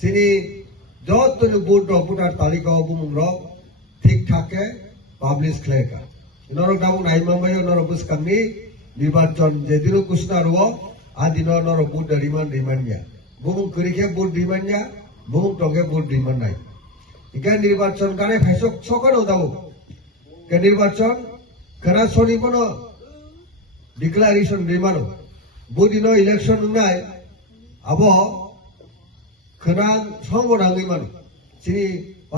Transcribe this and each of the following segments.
sini jod tu board putar talika bumung rok ঠিক থাকে publish খেলেকা নর গাবু নাই মামায় নর বুসকামনি নির্বাচন যেদিন কুসনা রো আদিন নর বুট রিমান্ডিয়া বুমুং করিকে বুট রিমান্ডিয়া বুমুং টগে বুট রিমান্ড নাই ইকা নির্বাচন কানে ফেসক সকনো দাও কে নির্বাচন কানা সনিবনো ডিক্লারেশন রিমানো বুদিন ইলেকশন নাই আবো খানা সংগনাঙ্গি মান সিনি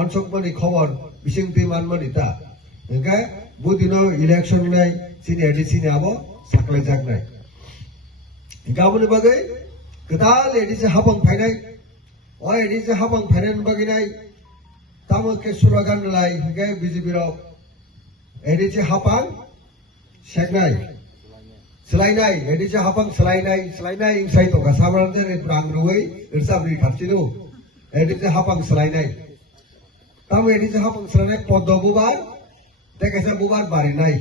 অনসকমানি খবর বিসিংতি মানমানি তা একা বুদিন ইলেকশন নাই সিনি এডিসিনি আবো সাকলাই জাগ নাই গাবনি বাগে গদাল এডিসি হাবং ফাইনাই ও এডিসি হাবং ফাইনান বাগে নাই তামকে সুরাগান লাই হেগে বিজেপি র ADC হাপাং সেগনাই selainai edisi hapang selainai insai to ka sabran de prang ruwei irsabri khachilu edisi hapang selainai tam edisi hapang selainai poddo bubar dekesa bubar bari nai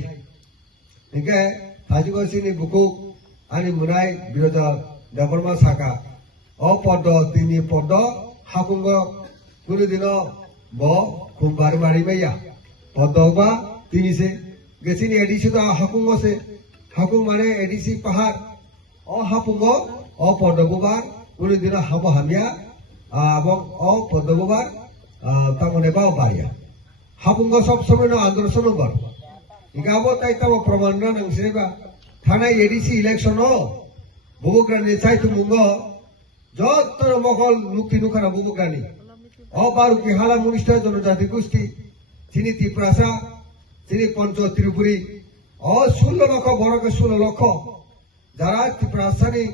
nike hajigo sini buku ani munai biroda department saka o poddo tini poddo hapungo kuni dino bo kumbari mari meya poddo ba tini se gesini edisi to hapungo se হাকুং মানে ADC পাহাড় অ হাপুঙ্গ অ পদ্মবুবার উনি দিন hub হামিয়া এবং অ পদ্মবুবার তামনে বাও বাড়িয়া হাপুঙ্গ সব সময় আন্দোলন নম্বর ইগাবো তাই তাও প্রমাণ নাংসেবা থানায় এডিসি ইলেকশন বুবুগ্রানি চাইতু মুঙ্গ যত্তর মকল লুকি নুখানা বুবুগ্রানি অ বারুকি হালা মুনিষ্ঠ জনজাতি গোষ্ঠী চিনি ত্রিপুরাসা চিনি পঞ্চ ত্রিপুরী 16 লক্ষ বড়কে 16 লক্ষ যারা ত্রিপুরাসানি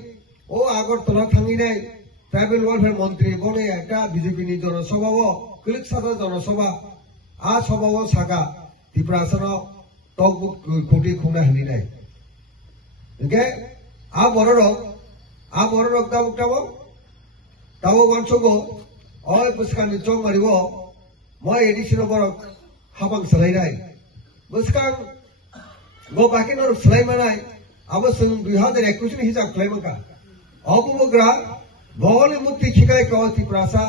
ও আগরতলা থাঙ্গি নাই ট্রাইবেল ওয়েলফেয়ার মন্ত্রী বলে একটা বিজেপি নি জনসভা ক্লিক সাথে জনসভা আ সভা সাগা ত্রিপুরাসান তক কোটি খুনা হানি নাই ওকে আ বড় রক তাও গনসগো অয় বুসকান চং মারিব মই এডিশন বড় হাবাং সলাই নাই বুসকান গো বাকি নর ফ্লাইমানাই আবসং 2021 নি হিসাব ফ্লাইমাকা অবুগ্রা বলে মুক্তি খিকাই কওতি প্রাসা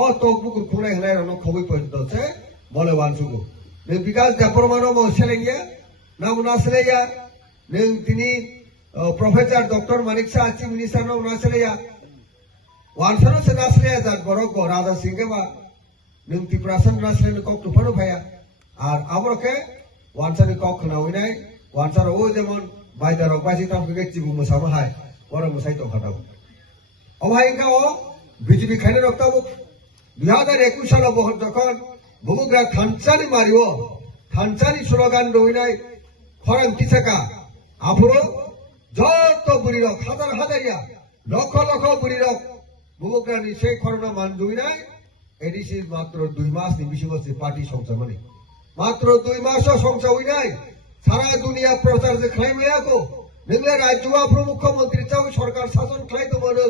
অ তকবুক খুনাই হলাই রন খবই পড়তছে বলে ওয়ানসুগো নে বিকাশ জাপরমানো মসলেগিয়া নাম নাসলেয়া নে তিনি প্রফেসর ডক্টর মানিক শাহ চিফ মিনিস্টার নাম নাসলেয়া ওয়ানসনো সে নাসলেয়া জাত বড় গো রাজা সিংহবা নে ত্রিপুরাসন নাসলে কক তুফানো ভায়া আর আমরকে ওয়ানসানি কক খনাউই নাই ওয়ানসার ও যেমন বাইদারক বাইসি তামকে চিবু মোসাবো হাই ওরা মোসাই তো খাটাবো অভাইকা ও বিজেপি খাইনে রক্তাবো 2021 সাল বহন যখন বুবুগ্রা থানচানি মারিও থানচানি স্লোগান রইনাই খরাং কিসাকা আফুরো যত বুড়িরক হাজার হাজারিয়া লক্ষ লক্ষ বুড়িরক বুবুগ্রানি সেই খরনা মান রইনাই এডিসি মাত্র 2 মাস নি বেশি বছর পার্টি সংসদ মানে মাত্র 2 মাস সংসদ হই নাই সারা দুনিয়া প্রচার যে খাইমায়া কো নিংলা রাজ্য মুখ্যমন্ত্রী চাও সরকার শাসন খাই তো মনে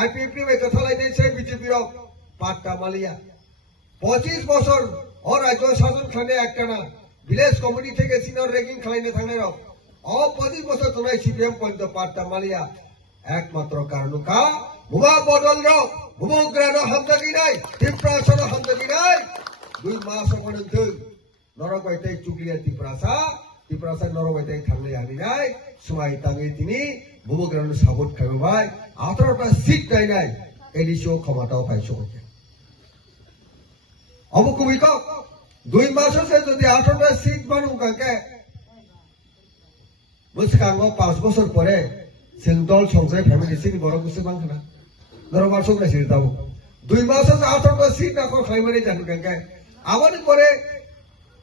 আইপিএফটি মে কথা লাইনে সে বিজেপি র পাট্টা মালিয়া 25 বছর ও রাজ্য শাসন খানে একটা না ভিলেজ কমিটি থেকে সিনিয়র র্যাঙ্কিং খাইনে থানে র ও 25 বছর তোলাই সিপিএম পর্যন্ত পাট্টা মালিয়া একমাত্র কারণ কা ভুয়া বদল র ভুমগ্রান হামদাগি নাই ত্রিপুরাসন হামদাগি নাই 2 মাস পর্যন্ত নরবাইতাই চুকলিয়া ত্রিপুরাসা নরবাইতাই থাকলে আনি নাই সুমাই তাঙ্গে তিনি বুবগ্রান সাপোর্ট খাইবাই 18টা সিট নাই নাই এডিসিও ক্ষমতাও পাইছো অবকুবিক 2 মাস আছে যদি 18টা সিট বানু কাকে বুঝকাঙ্গ 5 বছর পরে जों दल संसाय फैमिली सिंह बड़ गोसो बांखना नरमार संसाय सिर दाबो 2 मास আছে 18টা সিট না খাইমারি জানু কাকে আবার পরে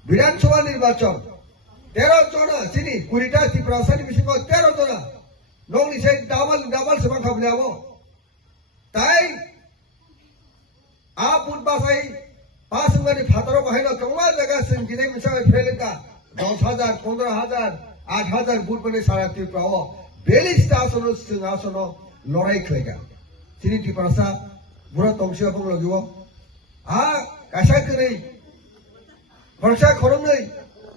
বিধানসভা নির্বাচন 13 জন চিনি 20টা ত্রিপুরাসানি বিশেষ 13 জন নংনি সেই ডাবল সমান খাবলে আবো তাই বুট বাসাই 5 মানে 17 বাহিনা কমা জায়গা সিং জিনে মিশাই ফেলেকা 10,000 15,000 8,000 বুট মানে সারা ত্রিপুরা 42টা আসন সিংহাসন লড়াই খেলেগা চিনি ত্রিপুরাসা বুড়া তংসি এবং লগিব কাশা করে খরচা খরচ নেই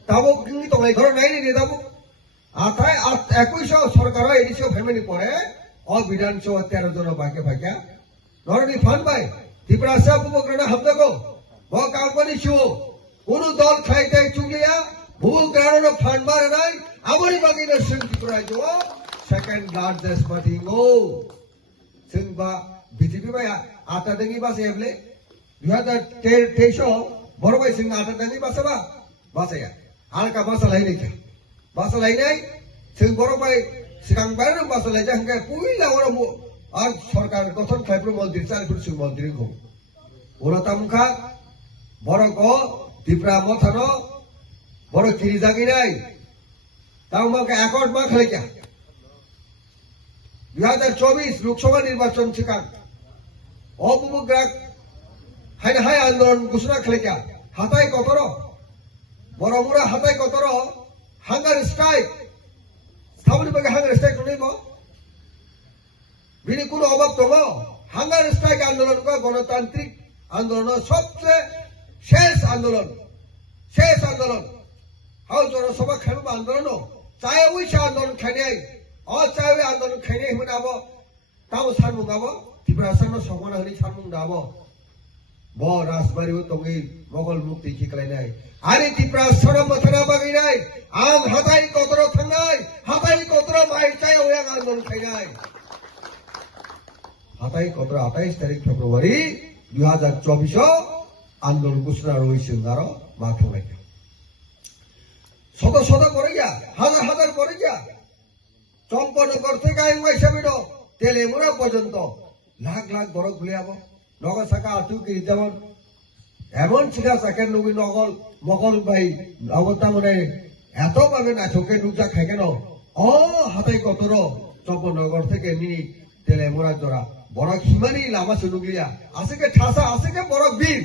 তাবো কিন্তু তোমায় ঘর নাই নি দাবো আথায় 21 সরকার এডিসিও ফ্যামিলি পরে বিধানসভা 13 জন বাকে ভাগ্যা নরনি ফান বাই ত্রিপুরা সা বুবগ্রানা হামদাগো ব কাউপানি শিও কোন দল খাইতে চুগলিয়া বুবগ্রানা ফান্ড মারানাই আমরি বাগিনা সিং ত্রিপুরা জো সেকেন্ড লার্জেস্ট পার্টি গো সিংবা বিজেপি বা আটা দেঙ্গি বাসে এবলে 2023 বড়বাই সিং আটা দেঙ্গি বাসাবা বাসায়া আলকা বাসা লাইনি কে বাসা লাইনাই সিং বড়বাই সিগাং বাইরে বাসা লাইজা হাঙ্গে পুইলা ওরা আর সরকার গঠন খাইপ্র মন্দির চারিপুর সিং মন্দির গো ওরা তামুখা বড় ক ত্রিপুরা মথানো বড় কিরি জাগি নাই তাও মাকে একট মা খাইকা 2024 লোকসভা নির্বাচন সিকাং অবুগ্রাক হাই হাই আন্দোলন ঘোষণা খাইকা হাতাই কতর বড়মুরা হাতাই কতর হাঙ্গার স্ট্রাইক স্থাপন বাকি হাঙ্গার স্ট্রাইক নেব বিনি কোনো অভাব দङ হাঙ্গার স্ট্রাইক আন্দোলন গণতান্ত্রিক আন্দোলন সবচেয়ে শেষ আন্দোলন হাউ জনসভা খাইব আন্দোলন চাই উইসা আন্দোলন খাইনাই চাই আন্দোলন খাইনাই হিমনাব তাও সানমুং গাবো ত্রিপুরা আসাম সমান হলি সানমুং দাবো ব রাজবাড়ি দङै mogol মুক্তি খিকলাইনাই আরে ত্রিপুরা আসাম মথনা বাগিনাই আম হাতাই কতর থাंनाय হাতাই কতর মাইচাই ওয়াং আন্দোলন খাইনাই হাতাই কতর 28 তারিখ ফেব্রুয়ারি 2024 আন্দোলন ঘোষণা রয়েছে আরো মা থাंनाय শত করে গিয়া হাজার করে গিয়া চম্পনগর থেকে আইমাই সাবিড তেলেমুরা পর্যন্ত লাখ লাখ বরফ গুলিয়াব নগর শাখা আটুকি যেমন এমন ছিলা চাকের নবী মগল ভাই অবস্থা মানে এত পাবে না চোখে নুজা খাই কেন হাতাই কতর চম্পনগর থেকে নি তেলেমুরা জোড়া বড় হিমানি লামা শুনুগলিয়া আসে কে ঠাসা আসে কে বড় বীর